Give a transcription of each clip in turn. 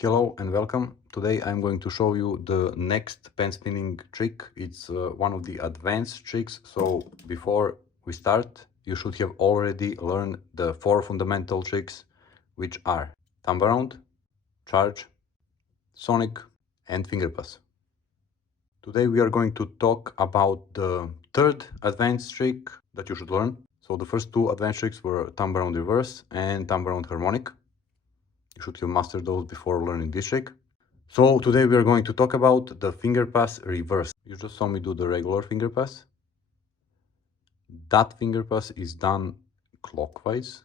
Hello and welcome. Today I'm going to show you the next pen spinning trick. It's one of the advanced tricks. So before we start, you should have already learned the 4 fundamental tricks, which are thumb around, charge, sonic, and finger pass. Today we are going to talk about the third advanced trick that you should learn. So the first 2 advanced tricks were thumb around reverse and thumb around harmonic. You should have mastered those before learning this trick. So today we are going to talk about the finger pass reverse. You just saw me do the regular finger pass. That finger pass is done clockwise.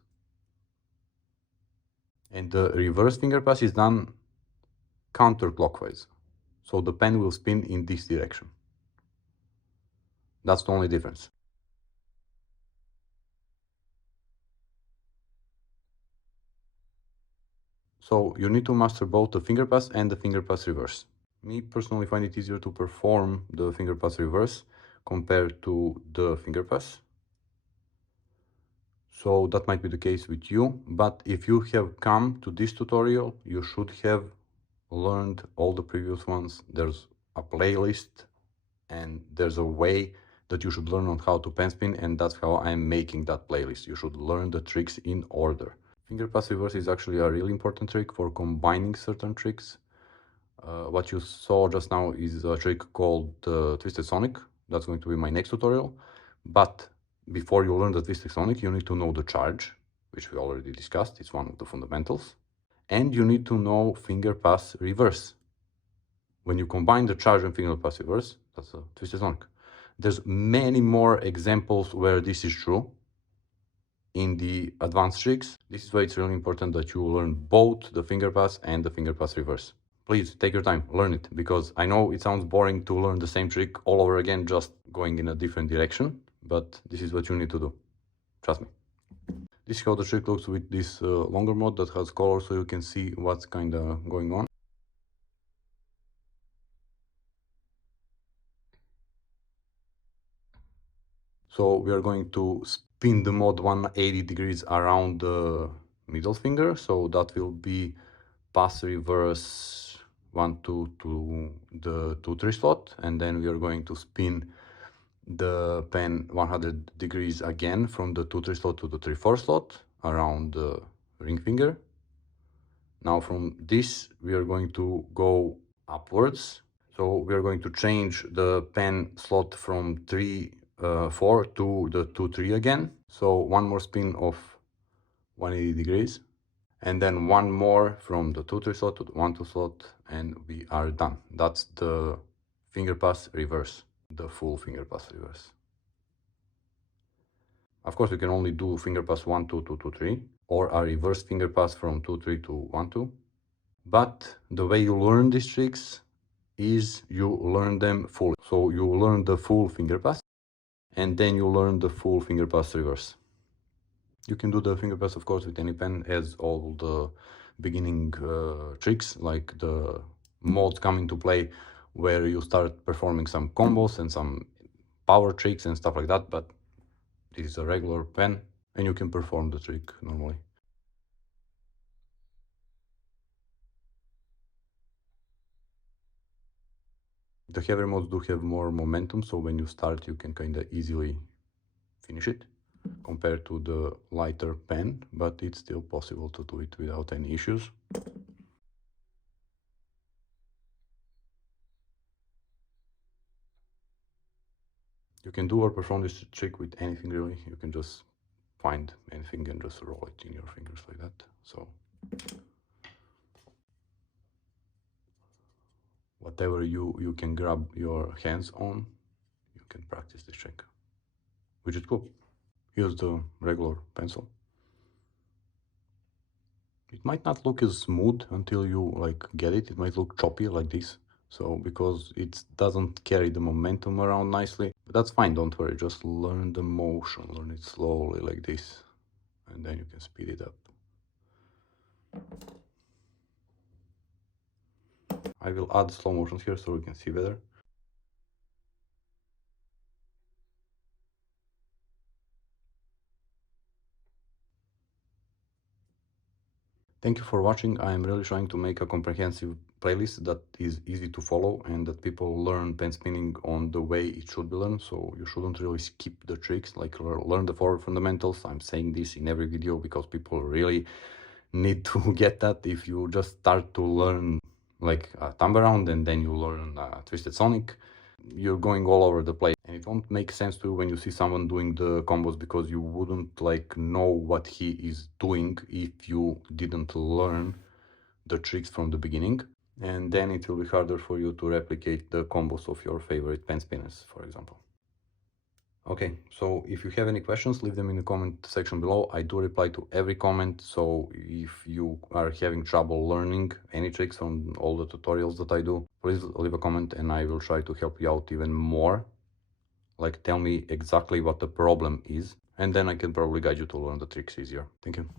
And the reverse finger pass is done counterclockwise. So the pen will spin in this direction. That's the only difference. So you need to master both the finger pass and the finger pass reverse. Me personally find it easier to perform the finger pass reverse compared to the finger pass. So that might be the case with you, but if you have come to this tutorial, you should have learned all the previous ones. There's a playlist and there's a way that you should learn on how to pen spin, and that's how I'm making that playlist. You should learn the tricks in order. Finger pass reverse is actually a really important trick for combining certain tricks. What you saw just now is a trick called Twisted Sonic. That's going to be my next tutorial. But before you learn the Twisted Sonic, you need to know the charge, which we already discussed. It's one of the fundamentals. And you need to know finger pass reverse. When you combine the charge and finger pass reverse, that's a Twisted Sonic. There's many more examples where this is true in the advanced tricks. This is why it's really important that you learn both the finger pass and the finger pass reverse. Please take your time, learn it, because I know it sounds boring to learn the same trick all over again, just going in a different direction, but this is what you need to do. Trust me. This is how the trick looks with this longer mode that has color, so you can see what's kind of going on. So we are going to spin the mode 180 degrees around the middle finger, so that will be pass reverse 1 2 to the 2 3 slot, and then we are going to spin the pen 100 degrees again from the 2 3 slot to the 3 4 slot around the ring finger. Now from this we are going to go upwards, so we are going to change the pen slot from 3 4 to the 2 3 again. So one more spin of 180 degrees, and then one more from the 2 3 slot to the 1 2 slot, and we are done. That's the finger pass reverse, the full finger pass reverse. Of course, you can only do finger pass 1 2 2 2 3, or a reverse finger pass from 2 3 to 1 2. But the way you learn these tricks is you learn them fully. So you learn the full finger pass, and then you learn the full finger pass reverse. You can do the finger pass, of course, with any pen, as all the beginning tricks, like the modes come into play where you start performing some combos and some power tricks and stuff like that, but this is a regular pen and you can perform the trick normally. The heavier modes do have more momentum, so when you start you can kind of easily finish it compared to the lighter pen, but it's still possible to do it without any issues. You can do or perform this trick with anything really. You can just find anything and just roll it in your fingers like that. So whatever you can grab your hands on, you can practice this trick, which is cool. Here's the regular pencil. It might not look as smooth until you like get it. It might look choppy like this. So because it doesn't carry the momentum around nicely, but that's fine, don't worry. Just learn the motion, learn it slowly like this, and then you can speed it up. I will add slow motions here so we can see better. Thank you for watching. I am really trying to make a comprehensive playlist that is easy to follow and that people learn pen spinning on the way it should be learned. So you shouldn't really skip the tricks, like learn the four fundamentals. I'm saying this in every video because people really need to get that. If you just start to learn like a thumb around and then you learn twisted sonic, you're going all over the place, and it won't make sense to you when you see someone doing the combos, because you wouldn't like know what he is doing if you didn't learn the tricks from the beginning, and then it will be harder for you to replicate the combos of your favorite pen spinners, for example. Okay, so if you have any questions, leave them in the comment section below. I do reply to every comment, so if you are having trouble learning any tricks from all the tutorials that I do, please leave a comment and I will try to help you out even more. Like, tell me exactly what the problem is, and then I can probably guide you to learn the tricks easier. Thank you.